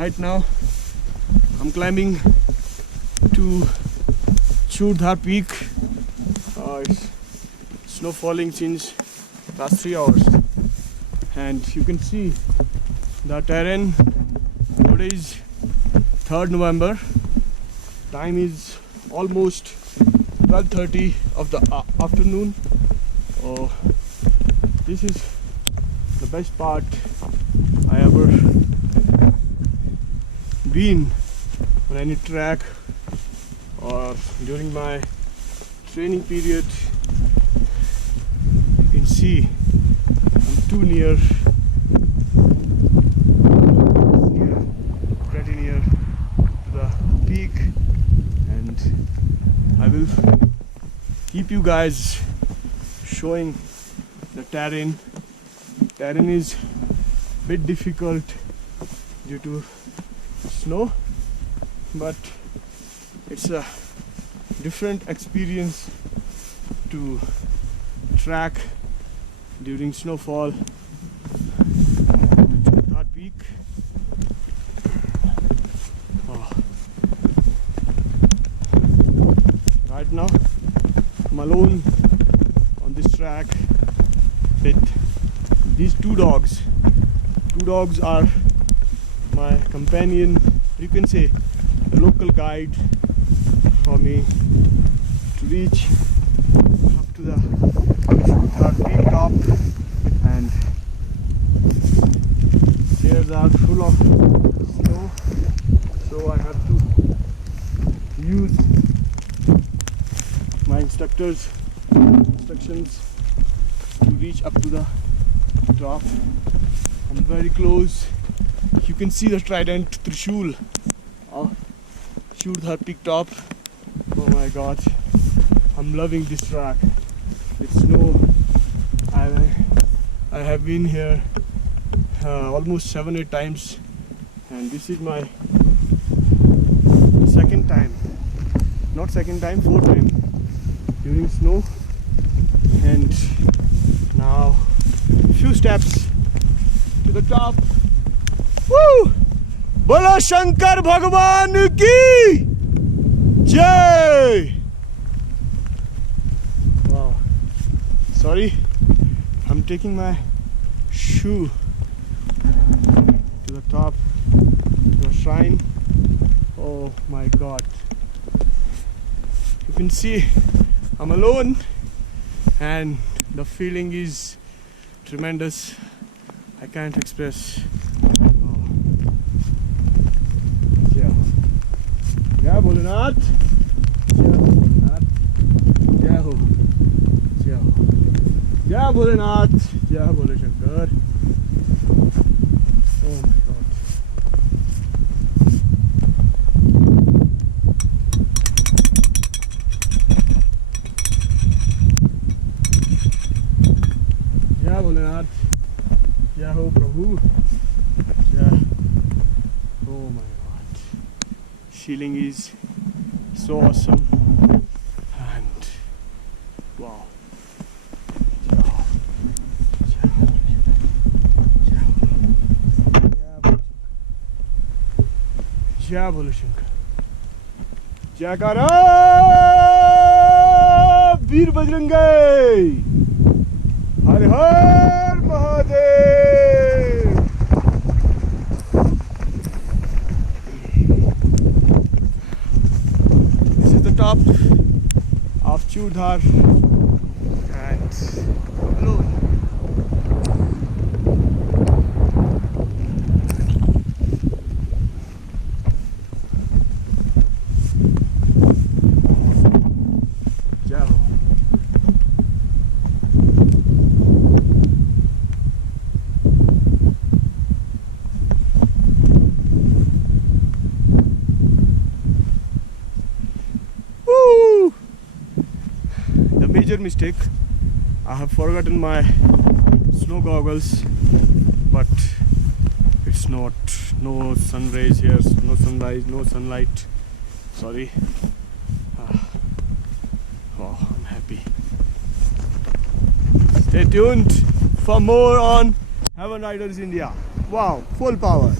Right now I'm climbing to Churdhar Peak. It's snow falling since last 3 hours, and you can see the terrain. Today is 3rd November. Time is almost 12:30 of the afternoon. Oh, this is the best part I ever been on any track or during my training period. You can see I'm too near, pretty near to the peak, and I will keep you guys showing the terrain. Terrain is a bit difficult due to snow, but it's a different experience to track during snowfall. Churdhar Peak. Oh. Right now I'm alone on this track with these two dogs. Two dogs are my companion, you can say a local guide for me to reach up to the Churdhar Peak top, and stairs are full of snow, so I have to use my instructor's instructions to reach up to the top. I'm very close. You can see the trident Trishul of Churdhar Peak top. Oh my god, I'm loving this track. With snow, I have been here almost 7-8 times, and this is my second time, not second time, fourth time during snow. And now few steps to the top. Woo! Bolo Shankar Bhagwan ki Jai! Wow. Sorry, I'm taking my shoe to the top, to the shrine. Oh my god. You can see I'm alone, and the feeling is tremendous. I can't express. Jai Bholenath, Jai Bholenath, Jai Ho, Jai Ho, Jai Bholenath, Jai Bhole Shankar. Oh my god. Jai Bholenath, Jai Ho Prabhu, Jai. Oh my god. Feeling is so awesome, and wow. Jai Bhole Shankar. Jaikara Veer Bajrangi. Har Har Mahadev. This is the top of Churdhar, and alone. Major mistake, I have forgotten my snow goggles, but it's not, no sun rays here, no sunrise, no sunlight. Sorry. Oh, I'm happy. Stay tuned for more on Heaven Riders India. Wow, full power.